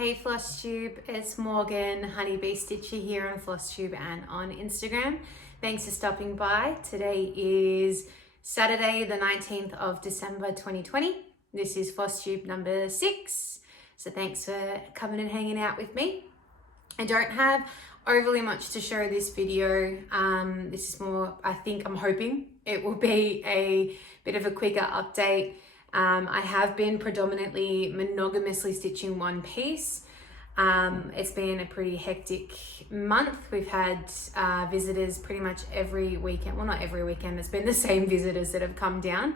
Hey Flosstube, it's Morgan, Honeybee Stitcher here on Flosstube and on Instagram. Thanks for stopping by. Today is Saturday the 19th of December 2020. This is Flosstube number 6. So thanks for coming and hanging out with me. I don't have overly much to show this video. This is more, I'm hoping it will be a bit of a quicker update. I have been predominantly monogamously stitching one piece. It's been a pretty hectic month. We've had visitors pretty much every weekend. Well, not every weekend. It's been the same visitors that have come down.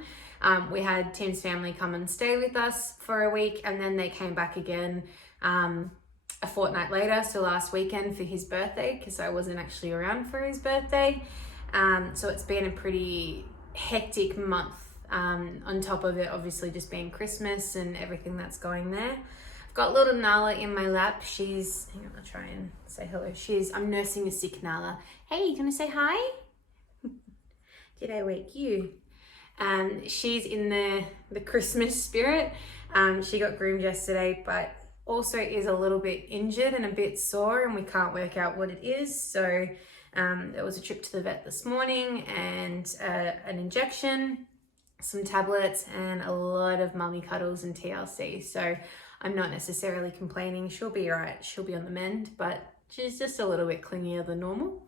We had Tim's family come and stay with us for a week, and then they came back again a fortnight later, so last weekend for his birthday, because I wasn't actually around for his birthday. So it's been a pretty hectic month. On top of it, obviously, just being Christmas and everything that's going there. I've got little Nala in my lap. Hang on, I'll try and say hello. I'm nursing a sick Nala. Hey, you gonna say hi? Did I wake you? She's in the Christmas spirit. She got groomed yesterday, but also is a little bit injured and a bit sore, and we can't work out what it is. So there was a trip to the vet this morning and an injection, some tablets, and a lot of mummy cuddles and TLC. So I'm not necessarily complaining. She'll be all right. She'll be on the mend, but she's just a little bit clingier than normal.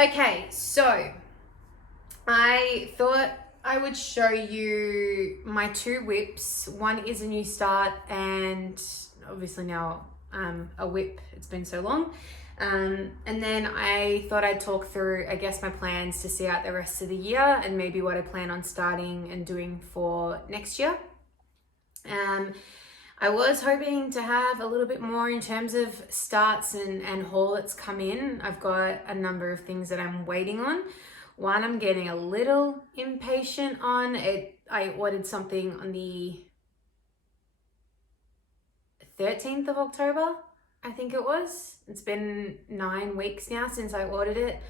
Okay, so I thought I would show you my two WIPs. One is a new start, and obviously now a WIP. It's been so long. And then I thought I'd talk through, I guess, my plans to see out the rest of the year and maybe what I plan on starting and doing for next year. I was hoping to have a little bit more in terms of starts and haul that's come in. I've got a number of things that I'm waiting on. One I'm getting a little impatient on. I ordered something on the 13th of October. I think it was. It's been 9 weeks now since I ordered it.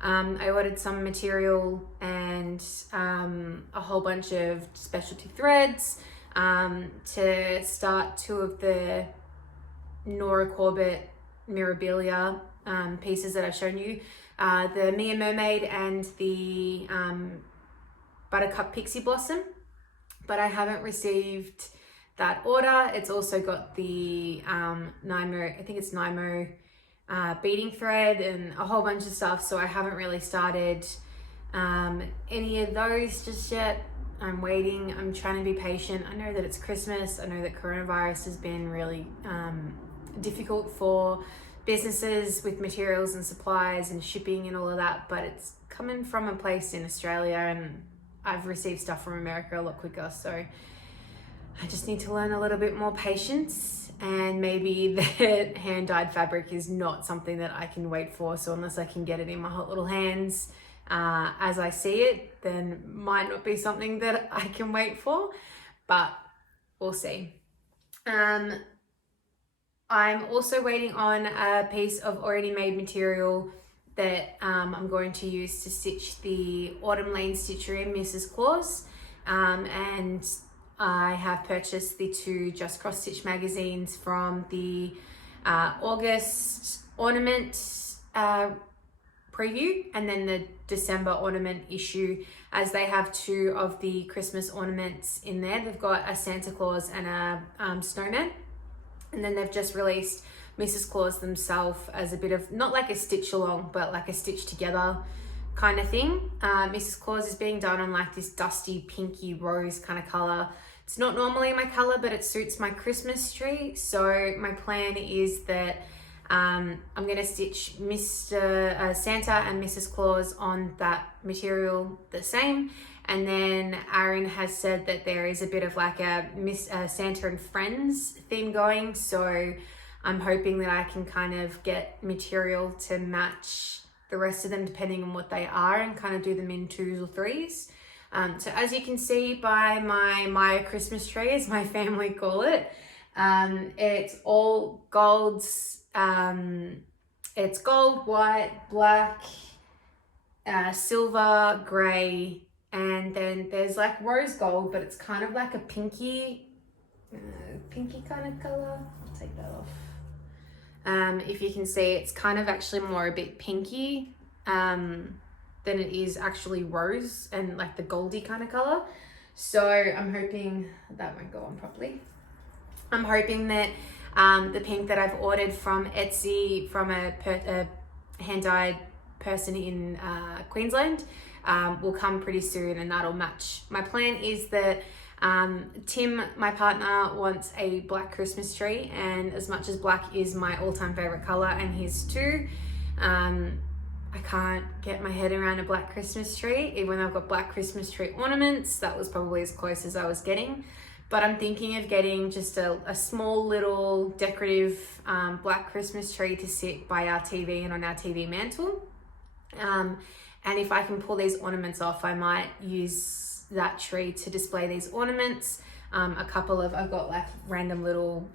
I ordered some material and a whole bunch of specialty threads to start 2 of the Nora Corbett Mirabilia pieces that I've shown you. The Mia Mermaid and the Buttercup Pixie Blossom. But I haven't received that order. It's also got the Nymo, I think it's Nymo beading thread and a whole bunch of stuff. So I haven't really started any of those just yet. I'm waiting. I'm trying to be patient. I know that it's Christmas. I know that coronavirus has been really difficult for businesses with materials and supplies and shipping and all of that, but it's coming from a place in Australia, and I've received stuff from America a lot quicker. So I just need to learn a little bit more patience, and maybe that hand-dyed fabric is not something that I can wait for. So unless I can get it in my hot little hands as I see it, then might not be something that I can wait for, but we'll see. I'm also waiting on a piece of already made material that I'm going to use to stitch the Autumn Lane Stitcher in Mrs. Claus, and I have purchased the 2 Just Cross Stitch magazines from the August ornament preview, and then the December ornament issue, as they have 2 of the Christmas ornaments in there. They've got a Santa Claus and a snowman, and then they've just released Mrs. Claus themselves as a bit of, not like a stitch along, but like a stitch together kind of thing. Mrs. Claus is being done on like this dusty pinky rose kind of color. It's not normally my color, but it suits my Christmas tree. So my plan is that I'm going to stitch Santa and Mrs. Claus on that material the same. And then Aaron has said that there is a bit of like a Santa and Friends theme going. So I'm hoping that I can kind of get material to match the rest of them depending on what they are, and kind of do them in 2s or 3s. So as you can see by my Maya Christmas tree, as my family call it, it's all golds. It's gold, white, black, silver, grey, and then there's like rose gold, but it's kind of like a pinky pinky kind of color. I'll take that off. If you can see, it's kind of actually more a bit pinky than it is actually rose and like the goldy kind of color. So I'm hoping that won't go on properly. I'm hoping that the pink that I've ordered from Etsy from a hand-dyed person in Queensland will come pretty soon, and that'll match. My plan is that Tim, my partner, wants a black Christmas tree, and as much as black is my all-time favorite color and his too, I can't get my head around a black Christmas tree. Even though I've got black Christmas tree ornaments, that was probably as close as I was getting. But I'm thinking of getting just a small little decorative black Christmas tree to sit by our TV and on our TV mantle. And if I can pull these ornaments off, I might use that tree to display these ornaments. I've got like random little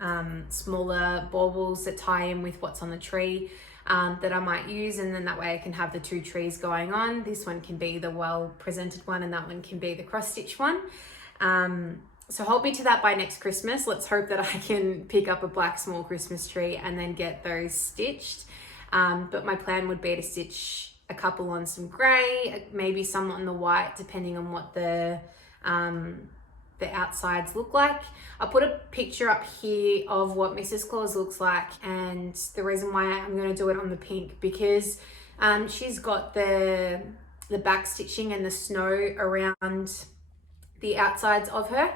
smaller baubles that tie in with what's on the tree that I might use, and then that way I can have the two trees going on. This one can be the well presented one and that one can be the cross stitch one. So hold me to that by next Christmas. Let's hope that I can pick up a black small Christmas tree and then get those stitched. But my plan would be to stitch a couple on some grey, maybe some on the white, depending on what the outsides look like. I'll put a picture up here of what Mrs. Claus looks like, and the reason why I'm going to do it on the pink, because she's got the back stitching and the snow around the outsides of her.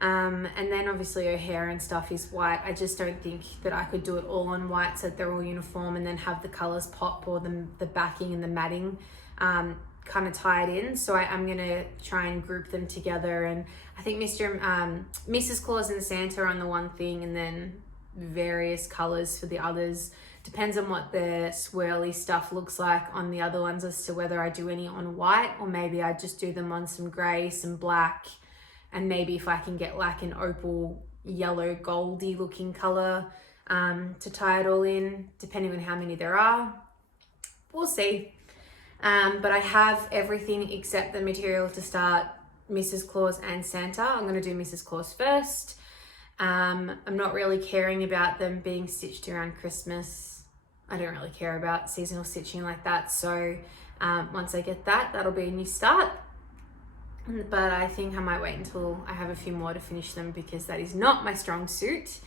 And then obviously her hair and stuff is white. I just don't think that I could do it all on white so that they're all uniform and then have the colors pop, or the backing and the matting kind of tied in. So I'm gonna try and group them together, and I think Mrs. Claus and Santa are on the one thing, and then various colors for the others. Depends on what the swirly stuff looks like on the other ones as to whether I do any on white, or maybe I just do them on some grey, some black, and maybe if I can get like an opal yellow goldy looking color to tie it all in, depending on how many there are. We'll see. But I have everything except the material to start Mrs. Claus and Santa. I'm going to do Mrs. Claus first. I'm not really caring about them being stitched around Christmas. I don't really care about seasonal stitching like that. So once I get that, that'll be a new start. But I think I might wait until I have a few more to finish them, because that is not my strong suit.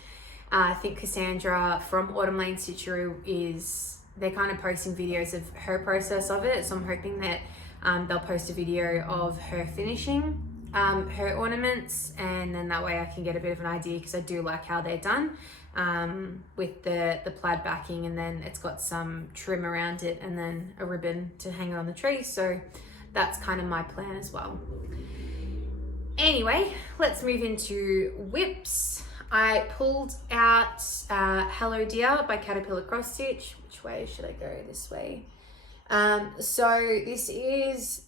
I think Cassandra from Autumn Lane Stitchery they're kind of posting videos of her process of it. So I'm hoping that they'll post a video of her finishing her ornaments, and then that way I can get a bit of an idea, because I do like how they're done with the plaid backing, and then it's got some trim around it and then a ribbon to hang it on the tree. So that's kind of my plan as well. Anyway, let's move into WIPs. I pulled out Hello Dear by Caterpillar Cross Stitch. Which way should I go? This way. So this is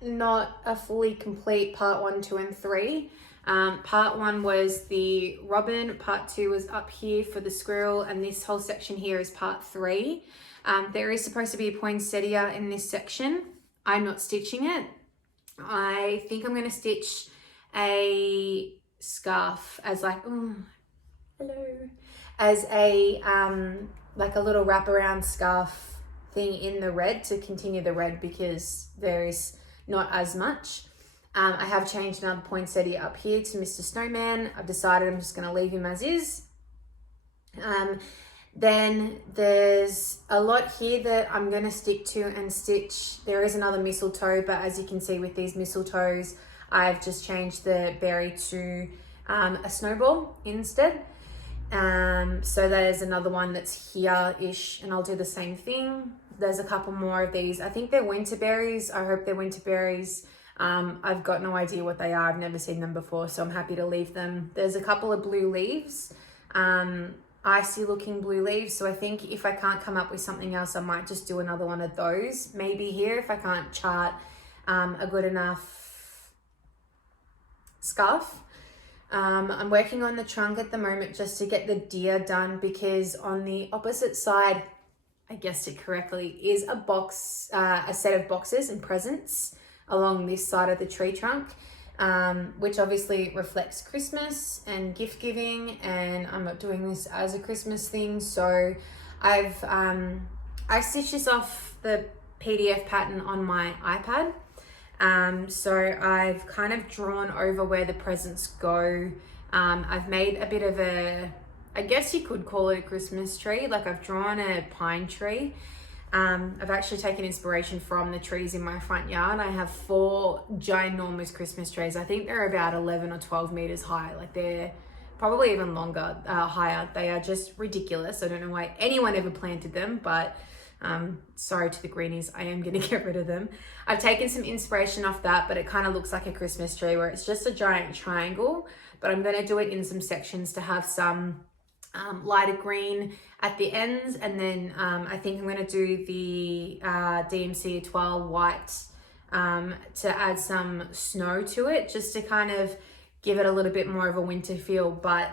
not a fully complete part 1, 2, and 3. Part 1 was the robin, part 2 was up here for the squirrel, and this whole section here is part 3. There is supposed to be a poinsettia in this section. I'm not stitching it. I think I'm going to stitch a scarf as like, oh, hello, as a like a little wraparound scarf thing in the red to continue the red, because there is not as much. I have changed another poinsettia up here to Mr. Snowman. I've decided I'm just going to leave him as is. Then there's a lot here that I'm going to stick to and stitch. There is another mistletoe, but as you can see with these mistletoes, I've just changed the berry to a snowball instead. So there's another one that's here-ish, and I'll do the same thing. There's a couple more of these. I think they're winter berries. I hope they're winter berries. I've got no idea what they are. I've never seen them before, so I'm happy to leave them. There's a couple of blue leaves, icy looking blue leaves. So I think if I can't come up with something else, I might just do another one of those. Maybe here if I can't chart a good enough scarf. I'm working on the trunk at the moment just to get the deer done, because on the opposite side, I guessed it correctly, is a box, a set of boxes and presents along this side of the tree trunk. which obviously reflects Christmas and gift giving, and I'm not doing this as a Christmas thing. So I stitched this off the PDF pattern on my iPad. So I've kind of drawn over where the presents go. I've made a bit of I guess you could call it a Christmas tree. Like, I've drawn a pine tree. I've actually taken inspiration from the trees in my front yard. I have 4 ginormous Christmas trees. I think they're about 11 or 12 meters high. Like, they're probably even longer, higher. They are just ridiculous. I don't know why anyone ever planted them, but sorry to the greenies, I am going to get rid of them. I've taken some inspiration off that, but it kind of looks like a Christmas tree where it's just a giant triangle, but I'm going to do it in some sections to have some lighter green at the ends, and then I think I'm going to do the DMC Etoile white to add some snow to it, just to kind of give it a little bit more of a winter feel. But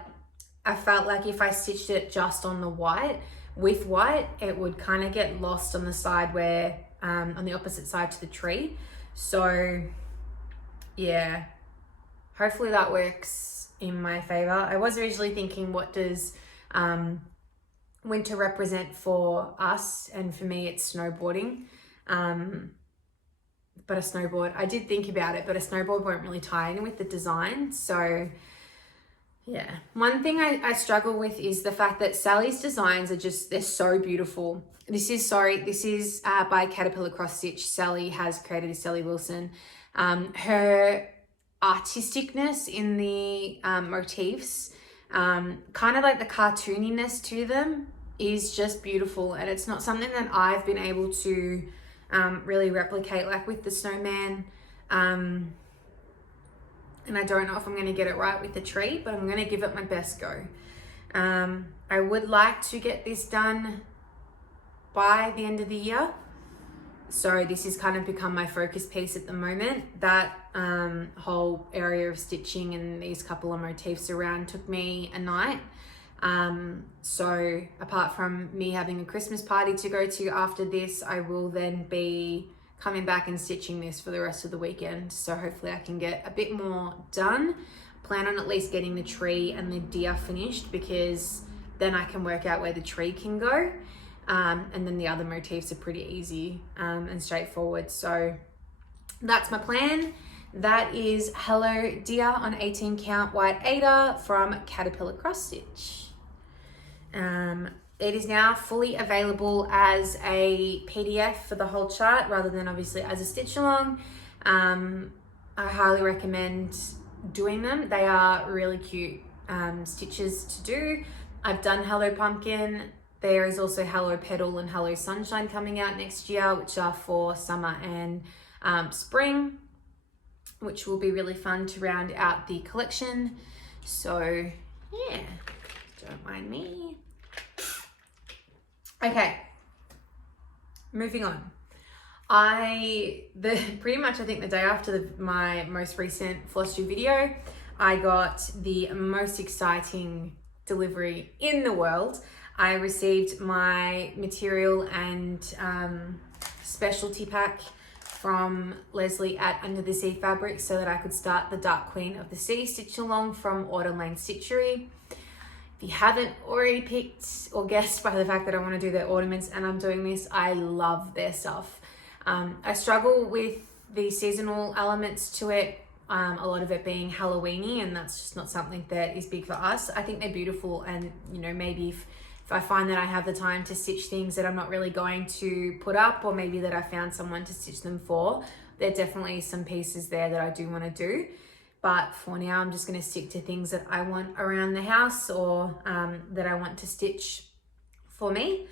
I felt like if I stitched it just on the white, with white, it would kind of get lost on the side where on the opposite side to the tree. So yeah, hopefully that works in my favor. I was originally thinking, what does winter represent for us? And for me, it's snowboarding. But a snowboard, I did think about it, but a snowboard won't really tie in with the design. So yeah, one thing I struggle with is the fact that Sally's designs are just, they're so beautiful. This is by Caterpillar Cross Stitch. Sally has created a Sally Wilson. Her artisticness in the motifs, kind of like the cartooniness to them, is just beautiful. And it's not something that I've been able to really replicate, like with the snowman. And I don't know if I'm going to get it right with the tree, but I'm going to give it my best go. I would like to get this done by the end of the year. So this has kind of become my focus piece at the moment. That whole area of stitching and these couple of motifs around took me a night. So apart from me having a Christmas party to go to after this, I will then be coming back and stitching this for the rest of the weekend. So hopefully I can get a bit more done. Plan on at least getting the tree and the deer finished, because then I can work out where the tree can go. And then the other motifs are pretty easy and straightforward. So that's my plan. That is Hello Deer on 18 count white Ada from Caterpillar Cross Stitch. It is now fully available as a PDF for the whole chart, rather than obviously as a stitch along. I highly recommend doing them. They are really cute stitches to do. I've done Hello Pumpkin. There is also Hello Petal and Hello Sunshine coming out next year, which are for summer and spring, which will be really fun to round out the collection. So yeah, don't mind me. Okay, moving on. Pretty much I think the day after my most recent Flosstube video, I got the most exciting delivery in the world. I received my material and specialty pack from Leslie at Under the Sea Fabrics, so that I could start the Dark Queen of the Sea stitch along from Autumn Lane Stitchery. If you haven't already picked or guessed by the fact that I want to do their ornaments and I'm doing this, I love their stuff. I struggle with the seasonal elements to it, a lot of it being Halloweeny, and that's just not something that is big for us. I think they're beautiful, and you know, maybe if I find that I have the time to stitch things that I'm not really going to put up, or maybe that I found someone to stitch them for, there are definitely some pieces there that I do want to do. But for now, I'm just going to stick to things that I want around the house, or that I want to stitch for me.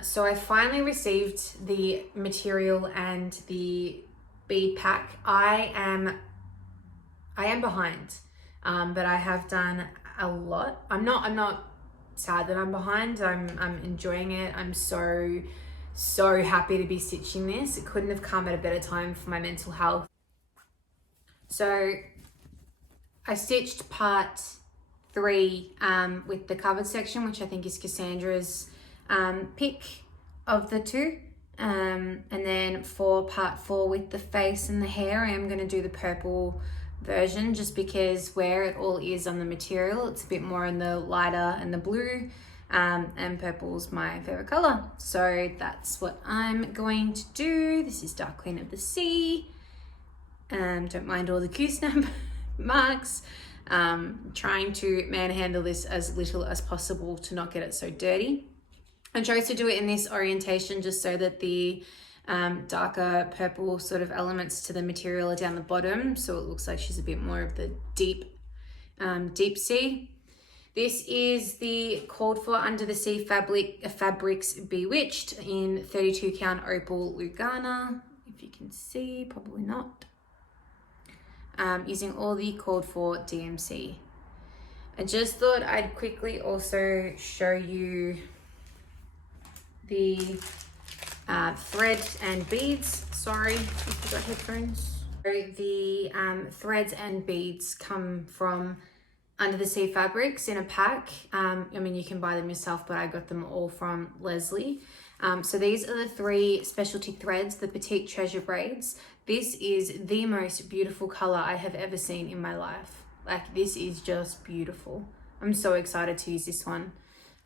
So I finally received the material and the bead pack. I am behind, but I have done a lot. I'm not sad that I'm behind. I'm enjoying it. I'm so happy to be stitching this. It couldn't have come at a better time for my mental health. So I stitched part 3 with the covered section, which I think is Cassandra's pick of the two. And then for part 4 with the face and the hair, I am going to do the purple version just because where it all is on the material, it's a bit more in the lighter and the blue, and purple's my favorite color. So that's what I'm going to do. This is Dark Queen of the Sea. Don't mind all the Q-snap marks. Trying to manhandle this as little as possible to not get it so dirty. I chose to do it in this orientation just so that the darker purple sort of elements to the material are down the bottom, so it looks like she's a bit more of the deep sea. This is the called for Under the Sea Fabrics Bewitched in 32 count opal Lugana. If you can see, probably not. Using all the called for DMC. I just thought I'd quickly also show you the thread and beads. Sorry, I forgot headphones. So the threads and beads come from Under the Sea Fabrics in a pack. I mean, you can buy them yourself, but I got them all from Leslie. So these are the 3 specialty threads, the Petite Treasure braids. This is the most beautiful color I have ever seen in my life. Like, this is just beautiful. I'm so excited to use this one.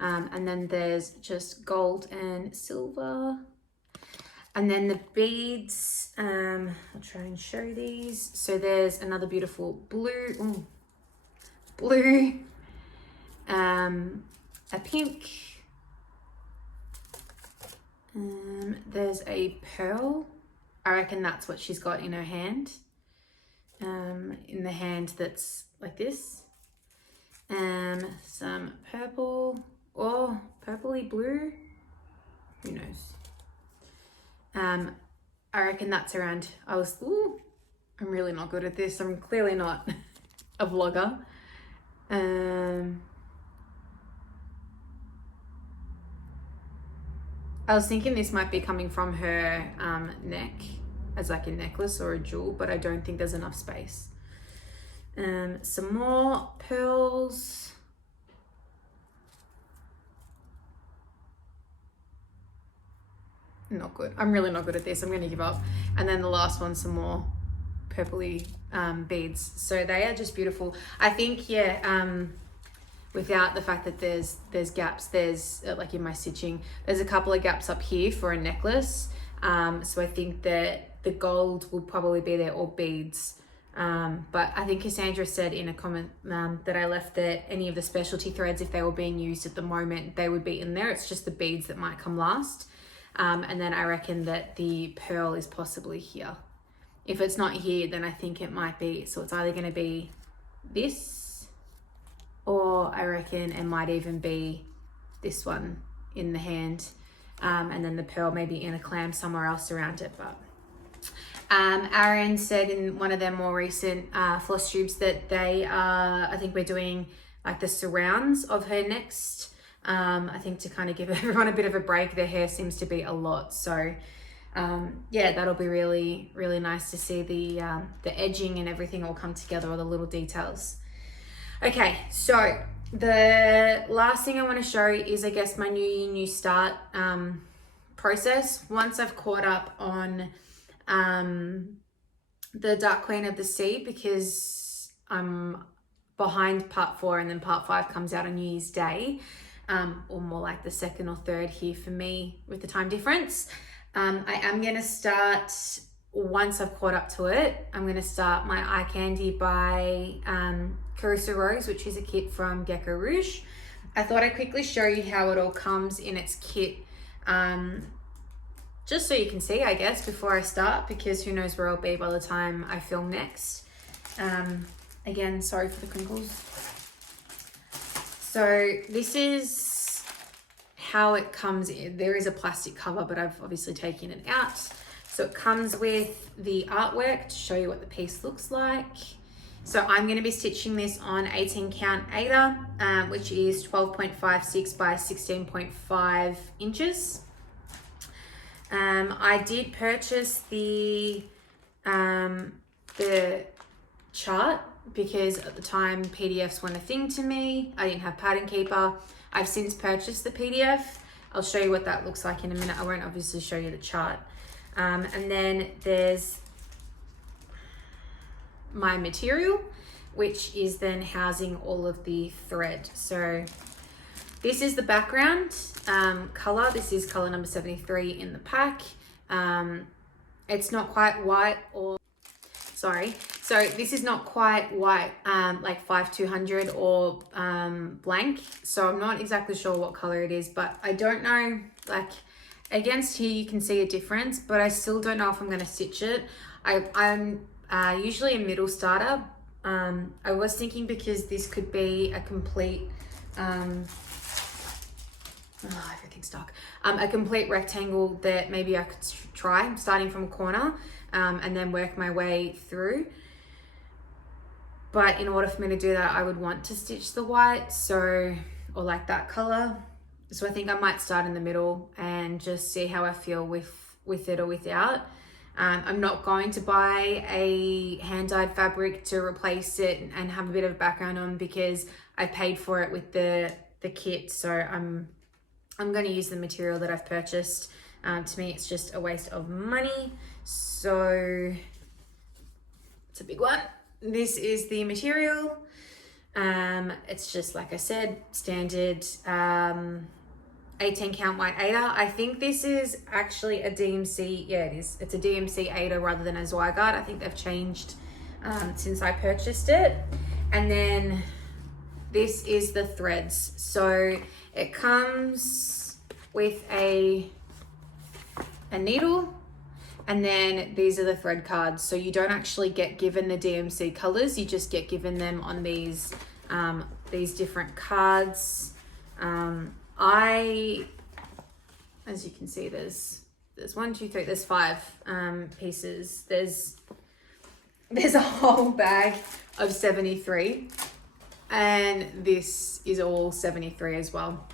And then there's just gold and silver. And then the beads, I'll try and show these. So there's another beautiful blue, a pink, there's a pearl. I reckon that's what she's got in her hand, in the hand that's like this. Some purple or purpley blue, who knows. I reckon that's around, I'm really not good at this. I'm clearly not a vlogger. I was thinking this might be coming from her neck as like a necklace or a jewel, but I don't think there's enough space. Some more pearls. Not good. I'm really not good at this. I'm going to give up. And then the last one, some more purpley beads. So they are just beautiful. I think, without the fact that there's gaps, there's like in my stitching, there's a couple of gaps up here for a necklace. So I think that the gold will probably be there, or beads. But I think Cassandra said in a comment that I left that any of the specialty threads, if they were being used at the moment, they would be in there. It's just the beads that might come last. And then I reckon that the pearl is possibly here. If it's not here, then I think it might be. So it's either going to be this, or I reckon it might even be this one in the hand. And then the pearl maybe in a clam somewhere else around it. But Aaron said in one of their more recent Flosstubes that they are, I think we're doing like the surrounds of her next. I think to kind of give everyone a bit of a break. Their hair seems to be a lot. So yeah, that'll be really, really nice to see the edging and everything all come together, all the little details. Okay, so the last thing I want to show is, I guess, my new year, new start process. Once I've caught up on the Dark Queen of the Sea, because I'm behind part 4 and then part 5 comes out on New Year's Day, or more like the 2nd or 3rd here for me with the time difference. I am going to start, once I've caught up to it, I'm going to start my Eye Candy by Carissa Rose, which is a kit from Gecko Rouge. I thought I'd quickly show you how it all comes in its kit, just so you can see, I guess, before I start, because who knows where I'll be by the time I film next. Again, sorry for the crinkles. So this is how it comes in. There is a plastic cover, but I've obviously taken it out. So it comes with the artwork to show you what the piece looks like. So I'm going to be stitching this on 18 count Aida, which is 12.56 by 16.5 inches. I did purchase the chart because at the time PDFs weren't a thing to me. I didn't have Pattern Keeper. I've since purchased the PDF. I'll show you what that looks like in a minute. I won't obviously show you the chart. And then there's my material, which is then housing all of the thread. So this is the background color. This is color number 73 in the pack. It's not quite white or, sorry. So this is not quite white, like 5200 or blank. So I'm not exactly sure what color it is, but I don't know, like against here you can see a difference, but I still don't know if I'm gonna stitch it. I'm usually a middle starter. I was thinking because this could be a complete, everything's stuck. A complete rectangle that maybe I could try starting from a corner and then work my way through. But in order for me to do that, I would want to stitch the white, so, or like that color. So I think I might start in the middle and just see how I feel with it or without. I'm not going to buy a hand-dyed fabric to replace it and have a bit of background on because I paid for it with the kit. So I'm going to use the material that I've purchased. To me, it's just a waste of money. So it's a big one. This is the material. It's just, like I said, standard 18 count white Aida. I think this is actually a DMC. Yeah, it is. It's a DMC Aida rather than a Zweigart. I think they've changed since I purchased it. And then this is the threads. So it comes with a needle, and then these are the thread cards. So you don't actually get given the DMC colors, you just get given them on these different cards. As you can see, there's 1, 2, 3, there's 5 pieces. There's a whole bag of 73, and this is all 73 as well.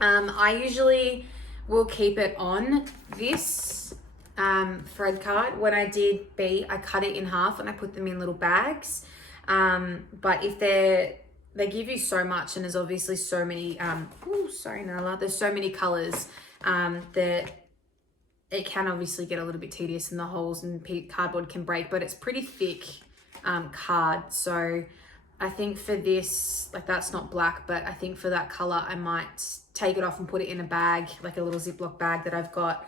I usually will keep it on this thread card. When I did B, I cut it in half and I put them in little bags. But if they give you so much, and there's obviously so many, sorry Nala, there's so many colors that it can obviously get a little bit tedious and the holes and cardboard can break, but it's pretty thick card. So I think for this, like that's not black, but I think for that color, I might take it off and put it in a bag, like a little Ziploc bag that I've got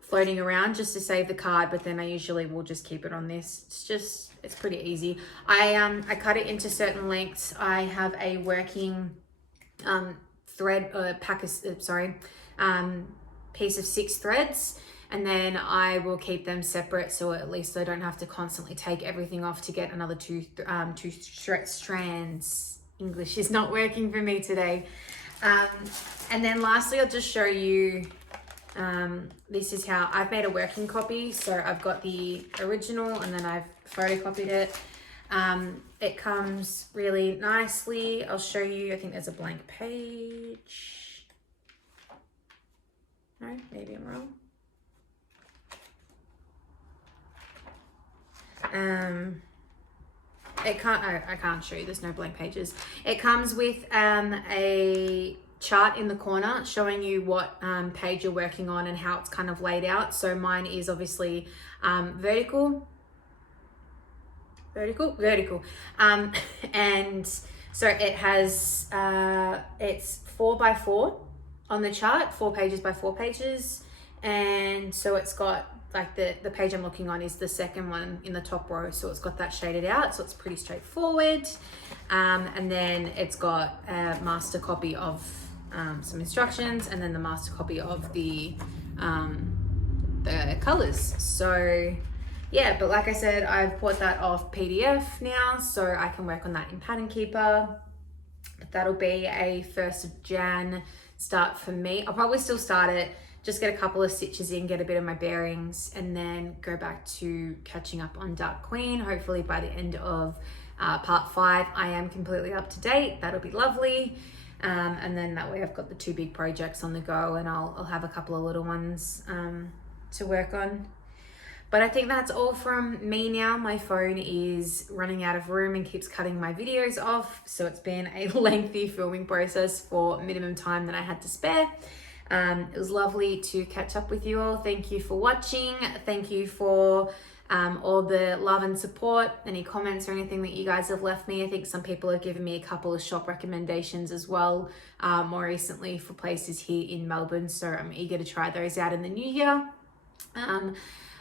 floating around just to save the card. But then I usually will just keep it on this. It's pretty easy. I cut it into certain lengths. I have a working piece of 6 threads, and then I will keep them separate, so at least I don't have to constantly take everything off to get another two strands. English is not working for me today. And then lastly, I'll just show you, this is how I've made a working copy. So I've got the original and then I've photocopied it. It comes really nicely. I'll show you, I think there's a blank page. No, maybe I'm wrong. I can't show you, there's no blank pages. It comes with a chart in the corner showing you what page you're working on and how it's kind of laid out. So mine is obviously vertical. And so it has, it's 4x4 on the chart, 4 pages by 4 pages. And so it's got, like the page I'm looking on is the second one in the top row. So it's got that shaded out. So it's pretty straightforward. And then it's got a master copy of some instructions, and then the master copy of the colors. So yeah, but like I said, I've bought that off PDF now, so I can work on that in Pattern Keeper. But that'll be a 1st of Jan start for me. I'll probably still start it, just get a couple of stitches in, get a bit of my bearings, and then go back to catching up on Dark Queen. Hopefully by the end of part 5, I am completely up to date. That'll be lovely. And then that way I've got the 2 big projects on the go, and I'll have a couple of little ones to work on. But I think that's all from me now. My phone is running out of room and keeps cutting my videos off. So it's been a lengthy filming process for minimum time that I had to spare. It was lovely to catch up with you all. Thank you for watching. Thank you for all the love and support, any comments or anything that you guys have left me. I think some people have given me a couple of shop recommendations as well, more recently for places here in Melbourne, so I'm eager to try those out in the new year.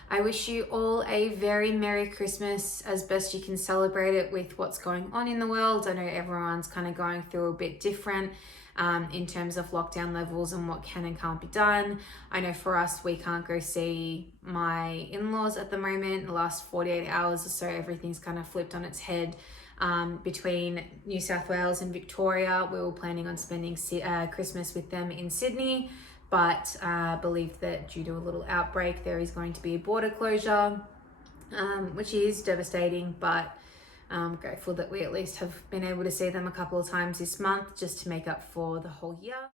I wish you all a very Merry Christmas as best you can celebrate it with what's going on in the world. I know everyone's kind of going through a bit different in terms of lockdown levels and what can and can't be done. I know for us, we can't go see my in-laws at the moment. The last 48 hours or so, everything's kind of flipped on its head. Between New South Wales and Victoria, we were planning on spending Christmas with them in Sydney, but believe that due to a little outbreak, there is going to be a border closure, which is devastating, but I'm grateful that we at least have been able to see them a couple of times this month just to make up for the whole year.